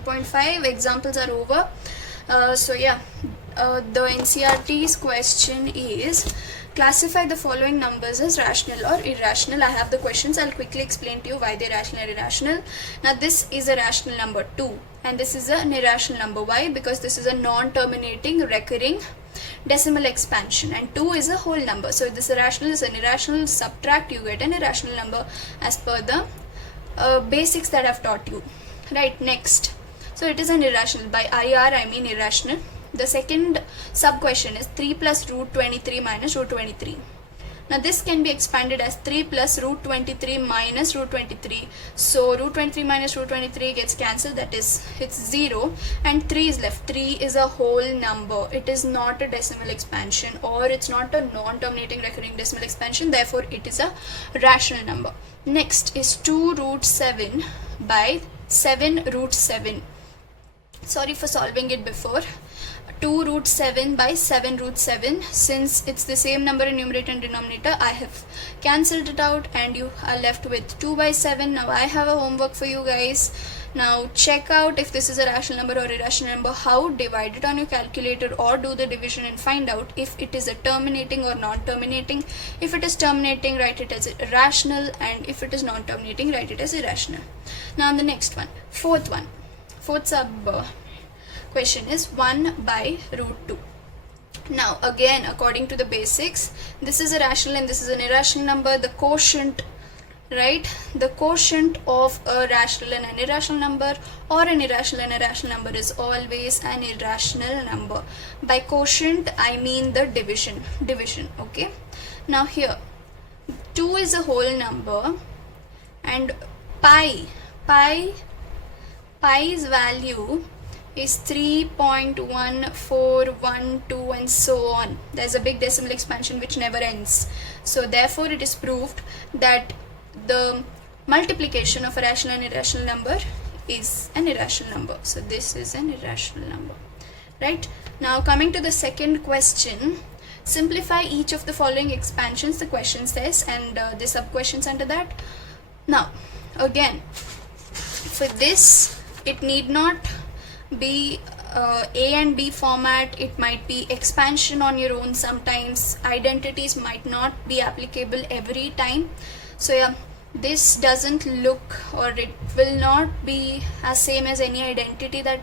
1.5 examples are over. So yeah, the NCERT's question is, classify the following numbers as rational or irrational. I have the questions. I'll quickly explain to you why they're rational or irrational. Now this is a rational number 2 and this is an irrational number. Why? Because this is a non-terminating recurring decimal expansion and 2 is a whole number. So this irrational is an irrational, subtract, you get an irrational number as per the basics that I've taught you. Right, next. So it is an irrational. By IR I mean irrational. The second sub question is 3 plus root 23 minus root 23. Now this can be expanded as 3 plus root 23 minus root 23. So root 23 minus root 23 gets cancelled, that is, it's 0 and 3 is left. 3 is a whole number. It is not a decimal expansion or it's not a non-terminating recurring decimal expansion. Therefore it is a rational number. Next is 2 root 7 by 7 root 7. Sorry for solving it before. 2 root 7 by 7 root 7. Since it's the same number in numerator and denominator, I have cancelled it out and you are left with 2 by 7. Now I have a homework for you guys. Now check out if this is a rational number or irrational number, how, divide it on your calculator or do the division and find out if it is a terminating or non-terminating. If it is terminating, write it as rational, and if it is non-terminating, write it as irrational. Now the next one, fourth sub question is 1 by root 2. Now again, according to the basics, this is a rational and this is an irrational number. The quotient, right, the quotient of a rational and an irrational number or an irrational and a rational number is always an irrational number. By quotient I mean the division, okay. Now here 2 is a whole number and pi's value is 3.1412 and so on. There's a big decimal expansion which never ends. So therefore it is proved that the multiplication of a rational and irrational number is an irrational number. So this is an irrational number. Right? Now coming to the second question, simplify each of the following expansions, the question says, and the sub questions under that. Now again, for this it need not be A and B format. It might be expansion on your own. Sometimes identities might not be applicable every time. So yeah, this doesn't look, or it will not be as same as any identity that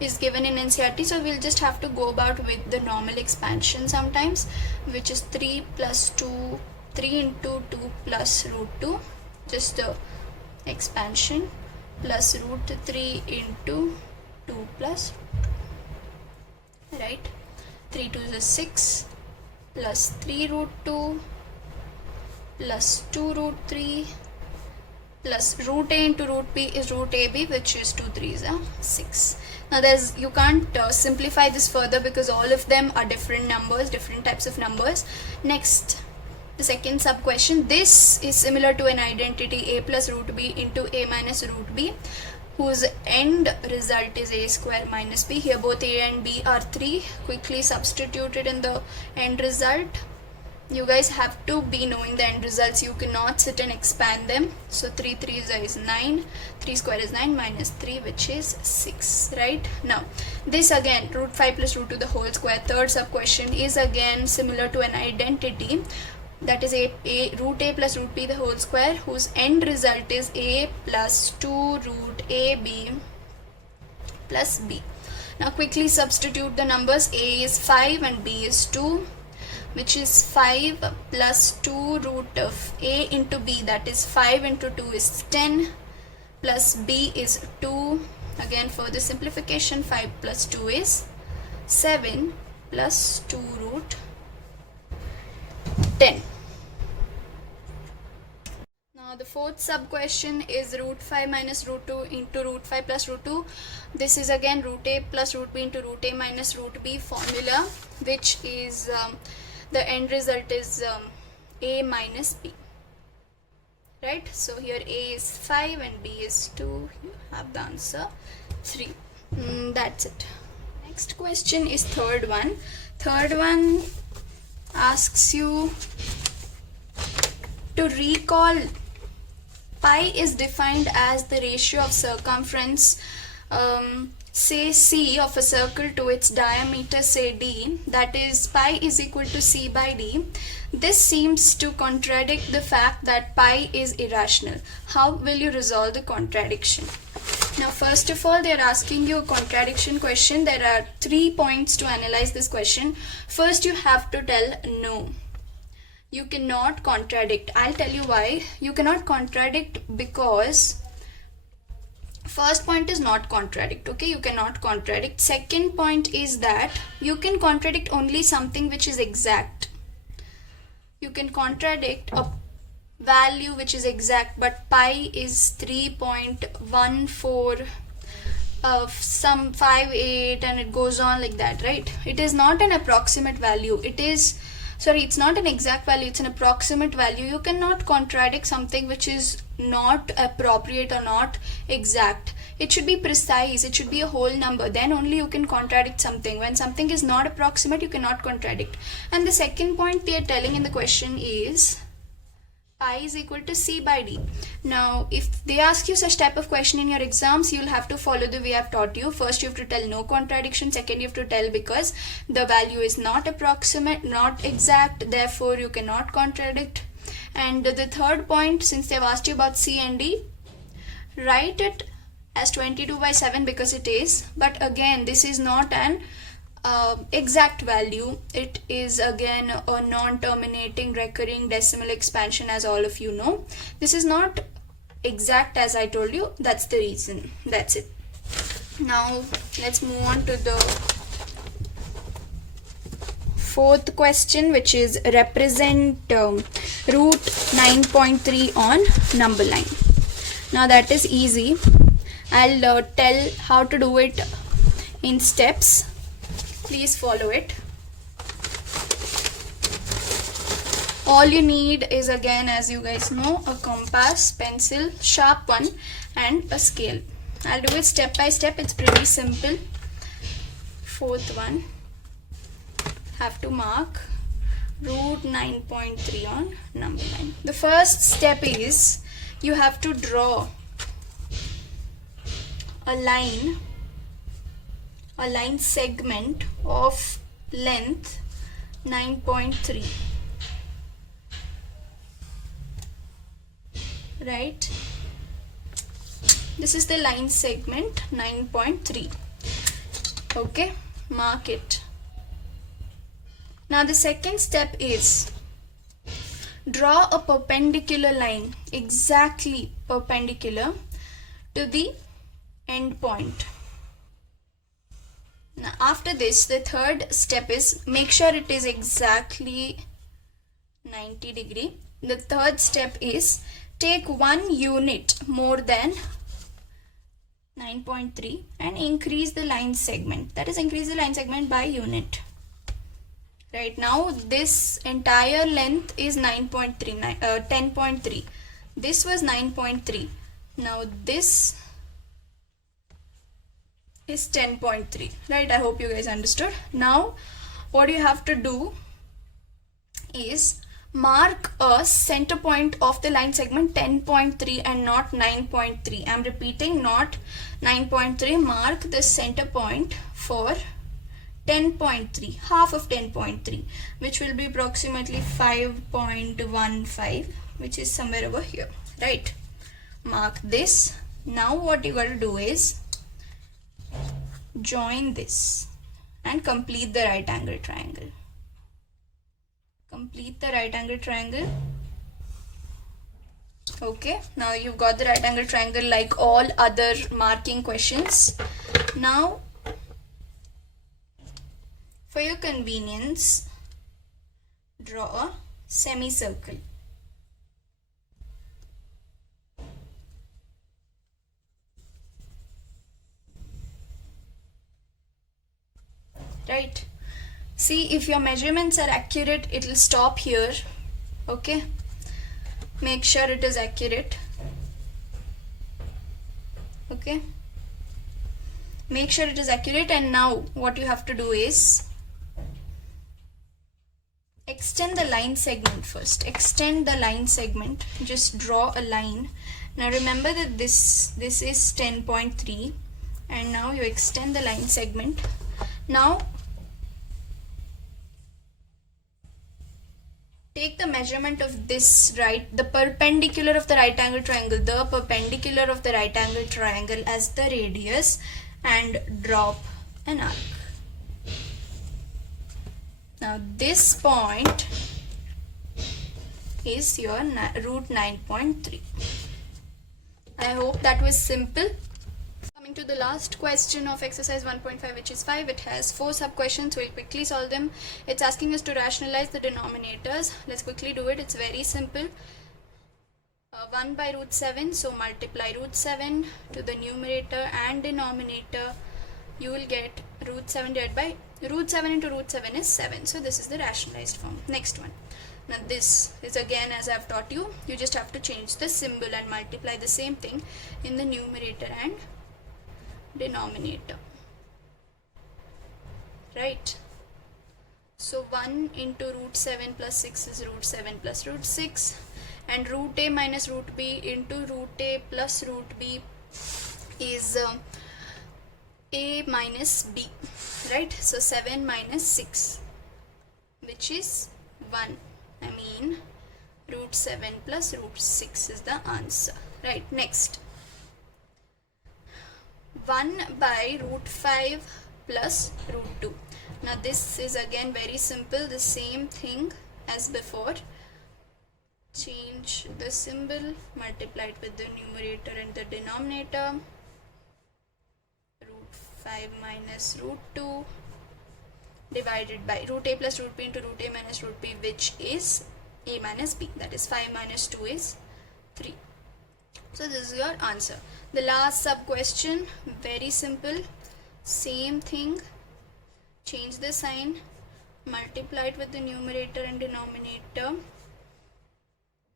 is given in NCERT. So we'll just have to go about with the normal expansion sometimes, which is 3 plus 2, 3 into 2 plus root 2, just the expansion, plus root 3 into 2 plus, right, 3 2 is 6 plus 3 root 2 plus 2 root 3 plus root a into root b is root ab, which is 2 3s are 6. Now you can't simplify this further because all of them are different numbers, different types of numbers. Next, the second sub question, this is similar to an identity a plus root b into a minus root b, whose end result is a square minus b. Here both a and b are 3, quickly substituted in the end result. You guys have to be knowing the end results, you cannot sit and expand them. So 3 3s is 9, 3 square is 9 minus 3, which is 6, right? Now this again, root 5 plus root 2 the whole square, third sub question, is again similar to an identity, that is a root a plus root b the whole square, whose end result is a plus 2 root ab plus b. Now quickly substitute the numbers. A is 5 and b is 2, which is 5 plus 2 root of a into b, that is 5 into 2 is 10, plus b is 2. Again for the simplification, 5 plus 2 is 7 plus 2 root 10. Now the fourth sub question is root 5 minus root 2 into root 5 plus root 2. This is again root a plus root b into root a minus root b formula, which is the end result is a minus b, right? So here a is 5 and b is 2, you have the answer 3. That's it. Next question is third one. Third one asks you to recall pi is defined as the ratio of circumference say C of a circle to its diameter, say D, that is pi is equal to C by D, this seems to contradict the fact that pi is irrational. How will you resolve the contradiction? Now, first of all, they are asking you a contradiction question. There are 3 points to analyze this question. First, you have to tell no. You cannot contradict. I'll tell you why. You cannot contradict because first point is not contradict. Okay, you cannot contradict. Second point is that you can contradict only something which is exact. You can contradict a value which is exact, but pi is 3.14 of some 58 and it goes on like that, right? It is not an approximate value. It's not an exact value, it's an approximate value. You cannot contradict something which is not appropriate or not exact. It should be precise, it should be a whole number, then only you can contradict something. When something is not approximate, you cannot contradict. And the second point they are telling in the question is pi is equal to C by D. Now, if they ask you such type of question in your exams, you will have to follow the way I've taught you. First, you have to tell no contradiction. Second, you have to tell because the value is not approximate, not exact, therefore you cannot contradict. And the third point, since they've asked you about C and D, write it as 22 by 7 because it is. But again, this is not an exact value. It is again a non-terminating recurring decimal expansion, as all of you know. This is not exact, as I told you. That's the reason. That's it. Now let's move on to the fourth question, which is represent root 9.3 on number line. Now that is easy. I'll tell how to do it in steps. Please follow it. All you need is, again, as you guys know, a compass, pencil, sharp one, and a scale. I'll do it step by step. It's pretty simple. Fourth one, have to mark root 9.3 on number line. The first step is you have to draw a line segment of length 9.3, right? This is the line segment 9.3. Okay, mark it. Now the second step is draw a perpendicular line, exactly perpendicular to the end point. Now after this, the third step is make sure it is exactly 90 degree. The third step is take 1 unit more than 9.3 and increase the line segment. That is, increase the line segment by unit. Right now this entire length is 10.3. This was 9.3. Now this is 10.3, right? I hope you guys understood. Now what you have to do is mark a center point of the line segment 10.3 and not 9.3. I'm repeating, not 9.3. Mark the center point for 10.3, half of 10.3, which will be approximately 5.15, which is somewhere over here, right? Mark this. Now what you got to do is join this and complete the right angle triangle. Complete the right angle triangle. Okay, now you've got the right angle triangle like all other marking questions. Now for your convenience, draw a semicircle. Right? See, if your measurements are accurate, it will stop here. Okay? Make sure it is accurate. Okay? Make sure it is accurate. And now what you have to do is extend the line segment first. Extend the line segment. Just draw a line. Now remember that this is 10.3 and you extend the line segment. Now take the measurement of this, the perpendicular of the right angle triangle, as the radius, and drop an arc. Now this point is your root 9.3. I hope that was simple. Coming to the last question of exercise 1.5, which is 5. It has 4 sub questions. We'll quickly solve them. It's asking us to rationalize the denominators. Let's quickly do it. It's very simple. 1 by root 7, so multiply root 7 to the numerator and denominator. You will get root 7 divided by root 7 into root 7 is 7. So this is the rationalized form. Next one. Now this is again, as I've taught you, you just have to change the symbol and multiply the same thing in the numerator and denominator, right? So 1 into root 7 plus 6 is root 7 plus root 6, and root a minus root b into root a plus root b is a minus b, right? So 7 minus 6, which is 1. I mean root 7 plus root 6 is the answer, right? Next, 1 by root 5 plus root 2. Now this is again very simple, the same thing as before. Change the symbol, multiply it with the numerator and the denominator. Root 5 minus root 2 divided by root a plus root b into root a minus root b, which is a minus b. That is 5 minus 2 is 3. So this is your answer. The last sub question, very simple, same thing. Change the sign, multiply it with the numerator and denominator.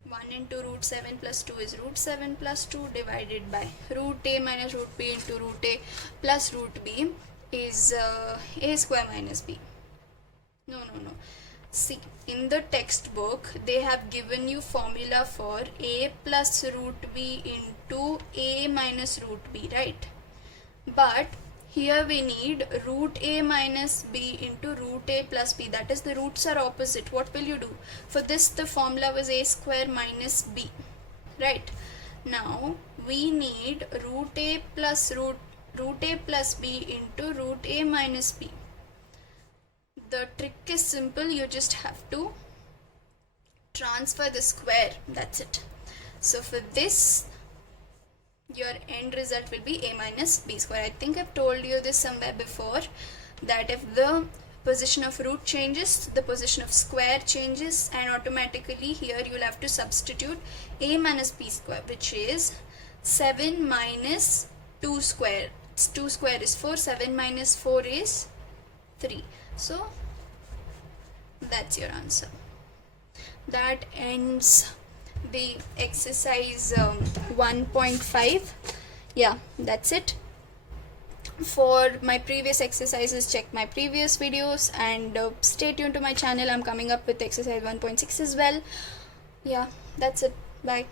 1 into root 7 plus 2 is root 7 plus 2 divided by root a minus root b into root a plus root b is a square minus b. No. See, in the textbook they have given you formula for a plus root b into a minus root b, right? But here we need root a minus b into root a plus b. That is, the roots are opposite. What will you do? For this the formula was a square minus b, right? Now we need root a plus b into root a minus b. The trick is simple, you just have to transfer the square, that's it. So for this, your end result will be a minus b square. I think I've told you this somewhere before, that if the position of root changes, the position of square changes, and automatically here you will have to substitute a minus b square, which is 7 minus 2 square. 2 square is 4, 7 minus 4 is 3. So that's your answer. That ends the exercise 1.5. Yeah, that's it. For my previous exercises, check my previous videos, and stay tuned to my channel. I'm coming up with exercise 1.6 as well. Yeah, that's it. Bye.